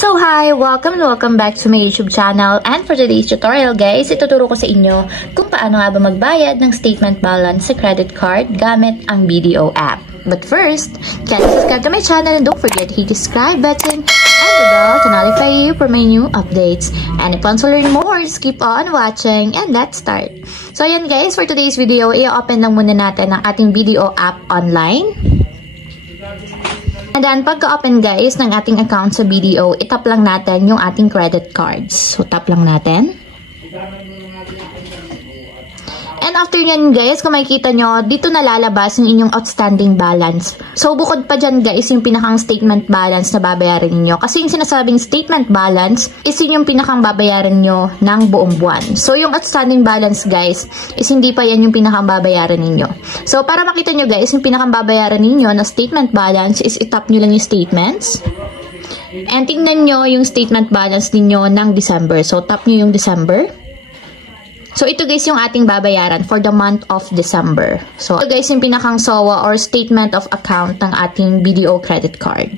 So hi! Welcome back to my YouTube channel, and for today's tutorial guys, ituturo ko sa inyo kung paano nga ba magbayad ng statement balance sa credit card gamit ang BDO app. But first, kindly subscribe to my channel and don't forget to hit the subscribe button and the bell to notify you for my new updates. And if you want to learn more, just keep on watching and let's start. So ayan guys, for today's video, i-open lang muna natin ang ating BDO app online. And then, pagka-open guys ng ating account sa BDO, itap lang natin yung ating credit cards. So, tap lang natin. And after nyan guys, kung makikita nyo, dito nalalabas yung inyong outstanding balance. So, bukod pa dyan guys, yung pinakang statement balance na babayaran niyo. Kasi yung sinasabing statement balance is yun yung pinakang babayaran nyo ng buong buwan. So, yung outstanding balance guys, is hindi pa yan yung pinakang babayaran ninyo. So, para makita nyo guys, yung pinakang babayaran ninyo na statement balance is itap nyo lang yung statements. And tingnan nyo yung statement balance ninyo ng December. So, tap nyo yung December. So, ito guys yung ating babayaran for the month of December. So, ito guys yung pinakang SOA or statement of account ng ating BDO credit card.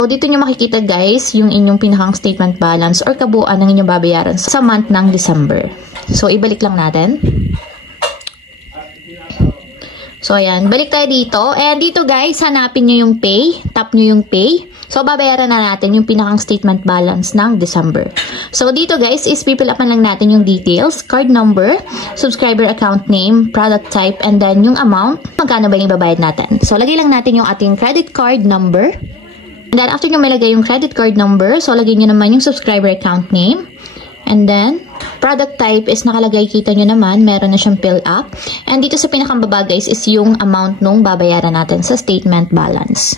So, dito nyo makikita guys yung inyong pinakang statement balance or kabuuan ng inyong babayaran sa month ng December. So, ibalik lang natin. So, ayan. Balik tayo dito. And dito guys, hanapin nyo yung pay. Tap nyo yung pay. So, babayaran na natin yung pinakang statement balance ng December. So, dito guys, is pipilapan lang natin yung details, card number, subscriber account name, product type, and then yung amount, magkano ba yung babayad natin. So, lagay lang natin yung ating credit card number. And then, after nyo malagay yung credit card number, so, lagay nyo naman yung subscriber account name. And then, product type is nakalagay, kita nyo naman, meron na siyang fill up. And dito sa pinakambaba guys, is yung amount nung babayaran natin sa statement balance.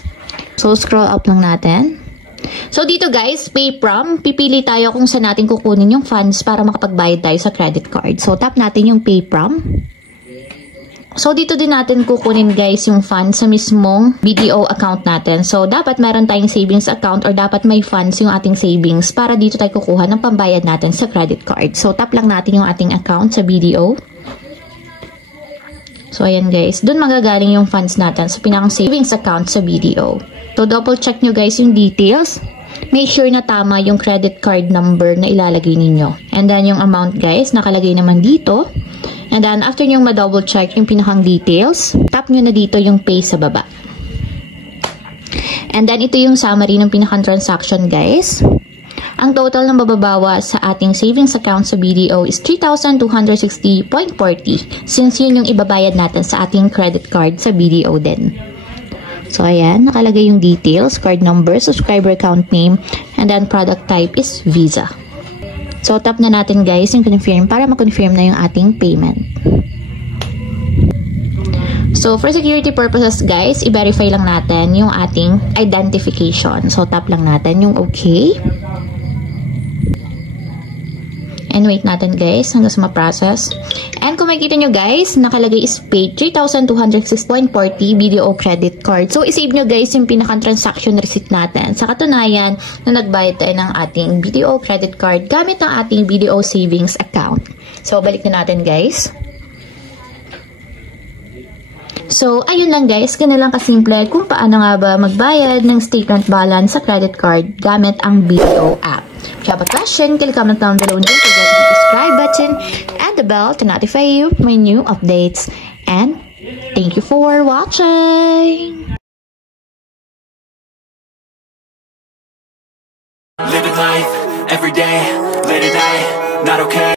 So, scroll up lang natin. So, dito guys, pay from, pipili tayo kung saan natin kukunin yung funds para makapagbayad tayo sa credit card. So, tap natin yung pay from. So, dito din natin kukunin guys yung funds sa mismong BDO account natin. So, dapat meron tayong savings account or dapat may funds yung ating savings para dito tayo kukuha ng pambayad natin sa credit card. So, tap lang natin yung ating account sa BDO. So, ayan guys. Doon magagaling yung funds natin sa pinakang savings account sa BDO. So, double check nyo guys yung details. Make sure na tama yung credit card number na ilalagay ninyo. And then, yung amount guys, nakalagay naman dito. And then, after nyo ma-double check yung pinakang details, tap nyo na dito yung pay sa baba. And then, ito yung summary ng pinakang transaction guys. Ang total na mababawa sa ating savings account sa BDO is 3,260.40 since yun yung ibabayad natin sa ating credit card sa BDO din. So, ayan, nakalagay yung details, card number, subscriber account name, and then product type is Visa. So, tap na natin guys yung confirm para ma-confirm na yung ating payment. So, for security purposes guys, i-verify lang natin yung ating identification. So, tap lang natin yung okay. And wait natin guys hanggang sa ma-process. And kung makikita nyo guys, nakalagay is paid 3,206.40 BDO credit card. So, isave nyo guys yung pinakang transaction receipt natin. Sa katunayan na nagbayad tayo ng ating BDO credit card gamit ng ating BDO savings account. So, balik na natin guys. So, ayun lang guys, ganun lang kasimple kung paano nga ba magbayad ng statement balance sa credit card gamit ang BDO app. If you have a question, comment down below and don't forget to hit the subscribe button and the bell to notify you my new updates. And thank you for watching! Living life, every day, late at night, not okay.